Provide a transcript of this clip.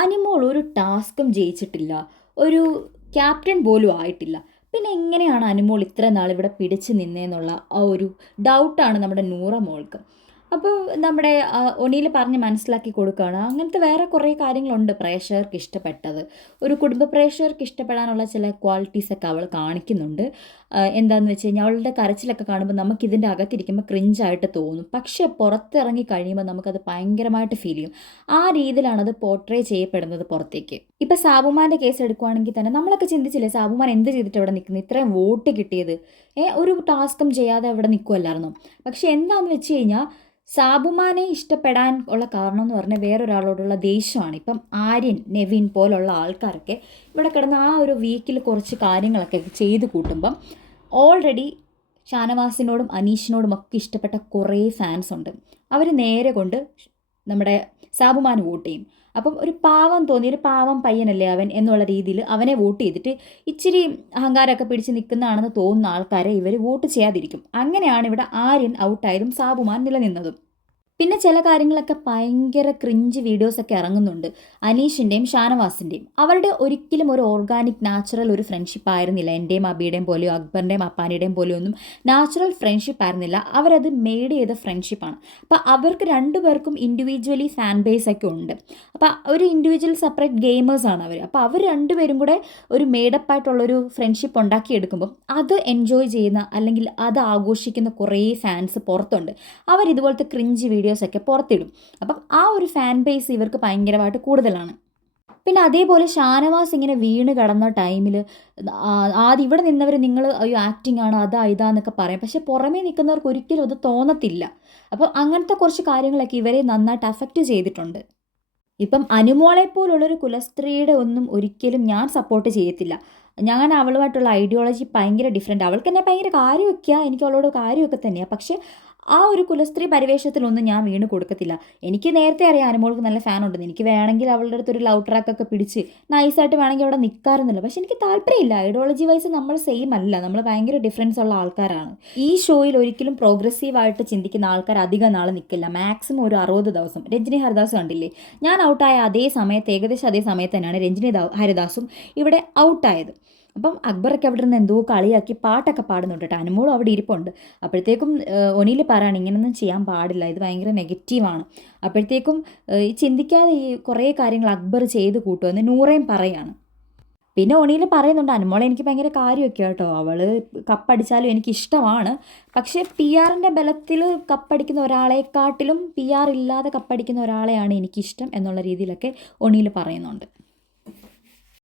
അനിമോൾ ഒരു ടാസ്കും ജയിച്ചിട്ടില്ല. ഒരു ക്യാപ്റ്റൻ പോലും ആയിട്ടില്ല. പിന്നെ എങ്ങനെയാണ് അനിമോൾ ഇത്ര നാൾ ഇവിടെ പിടിച്ചു നിന്നേന്നുള്ള ആ ഒരു ഡൗട്ടാണ് നമ്മുടെ നൂറ മോൾക്ക്. അപ്പോൾ നമ്മുടെ ഒനിയിൽ പറഞ്ഞ് മനസ്സിലാക്കി കൊടുക്കുകയാണ്. അങ്ങനത്തെ വേറെ കുറേ കാര്യങ്ങളുണ്ട് പ്രേക്ഷകർക്ക് ഇഷ്ടപ്പെട്ടത്. ഒരു കുടുംബ പ്രേക്ഷകർക്ക് ഇഷ്ടപ്പെടാനുള്ള ചില ക്വാളിറ്റീസൊക്കെ അവൾ കാണിക്കുന്നുണ്ട്. എന്താണെന്ന് വെച്ച് കഴിഞ്ഞാൽ അവളുടെ കരച്ചിലൊക്കെ കാണുമ്പോൾ നമുക്കിതിൻ്റെ അകത്തിരിക്കുമ്പോൾ ക്രിഞ്ചായിട്ട് തോന്നും. പക്ഷേ പുറത്തിറങ്ങി കഴിയുമ്പോൾ നമുക്കത് ഭയങ്കരമായിട്ട് ഫീൽ ചെയ്യും. ആ രീതിയിലാണ് അത് പോർട്രേ ചെയ്യപ്പെടുന്നത് പുറത്തേക്ക്. ഇപ്പം സാബുമാൻ്റെ കേസ് എടുക്കുവാണെങ്കിൽ തന്നെ നമ്മളൊക്കെ ചിന്തിച്ചില്ലേ, സാബുമാൻ എന്ത് ചെയ്തിട്ട് അവിടെ നിൽക്കുന്നത്, ഇത്രയും വോട്ട് കിട്ടിയത്, ഒരു ടാസ്കും ചെയ്യാതെ അവിടെ നിൽക്കുമല്ലായിരുന്നു. പക്ഷെ എന്താണെന്ന് വെച്ച് കഴിഞ്ഞാൽ സാബുമാനെ ഇഷ്ടപ്പെടാൻ ഉള്ള കാരണം എന്ന് പറഞ്ഞാൽ വേറൊരാളോടുള്ള ദേഷ്യമാണ്. ഇപ്പം ആര്യൻ, നെവിൻ പോലുള്ള ആൾക്കാരൊക്കെ ഇവിടെ കിടന്ന് ആ ഒരു വീക്കിൽ കുറച്ച് കാര്യങ്ങളൊക്കെ ചെയ്ത് കൂട്ടുമ്പം ഓൾറെഡി ഷാനവാസിനോടും അനീഷിനോടും ഒക്കെ ഇഷ്ടപ്പെട്ട കുറേ ഫാൻസ് ഉണ്ട്. അവർ നേരെ കൊണ്ട് നമ്മുടെ സാബുമാൻ വോട്ട് ചെയ്യും. അപ്പം ഒരു പാവം തോന്നി, ഒരു പാവം പയ്യനല്ലേ അവൻ എന്നുള്ള രീതിയിൽ അവനെ വോട്ട് ചെയ്തിട്ട് ഇച്ചിരി അഹങ്കാരമൊക്കെ പിടിച്ച് നിൽക്കുന്നതാണെന്ന് തോന്നുന്ന ആൾക്കാരെ ഇവർ വോട്ട് ചെയ്യാതിരിക്കും. അങ്ങനെയാണ് ഇവിടെ ആര്യൻ ഔട്ടായതും സാബുമാൻ നിലനിന്നതും. പിന്നെ ചില കാര്യങ്ങളൊക്കെ ഭയങ്കര ക്രിഞ്ച് വീഡിയോസൊക്കെ ഇറങ്ങുന്നുണ്ട് അനീഷിൻ്റെയും ഷാനവാസിൻ്റെയും. അവരുടെ ഒരിക്കലും ഒരു ഓർഗാനിക് നാച്ചുറൽ ഒരു ഫ്രണ്ട്ഷിപ്പ് ആയിരുന്നില്ല. എൻ്റെയും അബിയുടെയും പോലെയോ അക്ബറിൻ്റെയും അപ്പാനിയുടെയും പോലെയോ ഒന്നും നാച്ചുറൽ ഫ്രണ്ട്ഷിപ്പ് ആയിരുന്നില്ല. അവരത് മെയ്ഡ് ചെയ്ത ഫ്രണ്ട്ഷിപ്പാണ്. അപ്പോൾ അവർക്ക് രണ്ടുപേർക്കും ഇൻഡിവിജ്വലി ഫാൻ ബേസ് ഒക്കെ ഉണ്ട്. അപ്പോൾ ഒരു ഇൻഡിവിജ്വൽ സെപ്പറേറ്റ് ഗെയിമേഴ്സാണ് അവർ. അപ്പോൾ അവർ രണ്ടുപേരും കൂടെ ഒരു മേഡപ്പ് ആയിട്ടുള്ളൊരു ഫ്രണ്ട്ഷിപ്പ് ഉണ്ടാക്കിയെടുക്കുമ്പം അത് എൻജോയ് ചെയ്യുന്ന അല്ലെങ്കിൽ അത് ആഘോഷിക്കുന്ന കുറേ ഫാൻസ് പുറത്തുണ്ട്. അവരിതുപോലത്തെ ക്രിഞ്ച് വീഡിയോസൊക്കെ പുറത്തിടും. അപ്പം ആ ഒരു ഫാൻ ബേസ് ഇവർക്ക് ഭയങ്കരമായിട്ട് കൂടുതലാണ്. പിന്നെ അതേപോലെ ഷാനവാസ് ഇങ്ങനെ വീണ് കിടന്ന ടൈമിൽ ആദ്യം ഇവിടെ നിന്നവർ നിങ്ങൾ അയ്യോ ആക്ടിങ് ആണ് അതാ ഇതാന്നൊക്കെ പറയും. പക്ഷെ പുറമേ നിൽക്കുന്നവർക്ക് ഒരിക്കലും അത് തോന്നത്തില്ല. അപ്പോൾ അങ്ങനത്തെ കുറച്ച് കാര്യങ്ങളൊക്കെ ഇവരെ നന്നായിട്ട് അഫക്റ്റ് ചെയ്തിട്ടുണ്ട്. ഇപ്പം അനുമോളെ പോലുള്ളൊരു കുലസ്ത്രീയുടെ ഒന്നും ഒരിക്കലും ഞാൻ സപ്പോർട്ട് ചെയ്യത്തില്ല. ഞാൻ അവളുമായിട്ടുള്ള ഐഡിയോളജി ഭയങ്കര ഡിഫറെൻറ്റ്. അവൾക്ക് എന്നെ ഭയങ്കര കാര്യമൊക്കെയാണ്, എനിക്ക് അവളോട് കാര്യമൊക്കെ തന്നെയാണ്. പക്ഷേ ആ ഒരു കുലസ്ത്രീ പരിവേഷത്തിലൊന്നും ഞാൻ വീണ് കൊടുക്കത്തില്ല. എനിക്ക് നേരത്തെ അറിയാം അനുമോൾക്ക് നല്ല ഫാൻ ഉണ്ടെന്ന്. എനിക്ക് വേണമെങ്കിൽ അവളുടെ അടുത്തൊരു ലവ് ട്രാക്കൊക്കെ പിടിച്ച് നൈസായിട്ട് വേണമെങ്കിൽ അവിടെ നിൽക്കാറുന്നില്ല. പക്ഷെ എനിക്ക് താല്പര്യമില്ല. ഐഡിയോളജി വൈസ് നമ്മൾ സെയിം അല്ല, നമ്മൾ ഭയങ്കര ഡിഫറൻസ് ഉള്ള ആൾക്കാരാണ്. ഈ ഷോയിൽ ഒരിക്കലും പ്രോഗ്രസീവായിട്ട് ചിന്തിക്കുന്ന ആൾക്കാർ അധികം നാൾ നിൽക്കില്ല. മാക്സിമം ഒരു 60 ദിവസം. രഞ്ജിനി ഹരിദാസ് കണ്ടില്ലേ, ഞാൻ ഔട്ടായ അതേ സമയത്ത് ഏകദേശം അതേ സമയത്ത് തന്നെയാണ് രഞ്ജിനി ഹരിദാസും ഇവിടെ ഔട്ടായത്. അപ്പം അക്ബറൊക്കെ അവിടെ നിന്ന് എന്തോ കളിയാക്കി പാട്ടൊക്കെ പാടുന്നുണ്ട് കേട്ടോ. അനുമോളും അവിടെ ഇരിപ്പുണ്ട്. അപ്പോഴത്തേക്കും ഒനിയിൽ പറയാണ് ഇങ്ങനൊന്നും ചെയ്യാൻ പാടില്ല, ഇത് ഭയങ്കര നെഗറ്റീവാണ്. അപ്പോഴത്തേക്കും ഈ ചിന്തിക്കാതെ ഈ കുറേ കാര്യങ്ങൾ അക്ബർ ചെയ്ത് കൂട്ടുമെന്ന് നൂറയും പറയാണ്. പിന്നെ ഒണിയിൽ പറയുന്നുണ്ട് അനുമോളെ എനിക്ക് ഭയങ്കര കാര്യമൊക്കെ കേട്ടോ, അവൾ കപ്പടിച്ചാലും എനിക്കിഷ്ടമാണ്. പക്ഷേ പി ആറിൻ്റെ ബലത്തിൽ കപ്പടിക്കുന്ന ഒരാളെക്കാട്ടിലും പി ആർ ഇല്ലാതെ കപ്പടിക്കുന്ന ഒരാളെയാണ് എനിക്കിഷ്ടം എന്നുള്ള രീതിയിലൊക്കെ ഒണിയിൽ പറയുന്നുണ്ട്.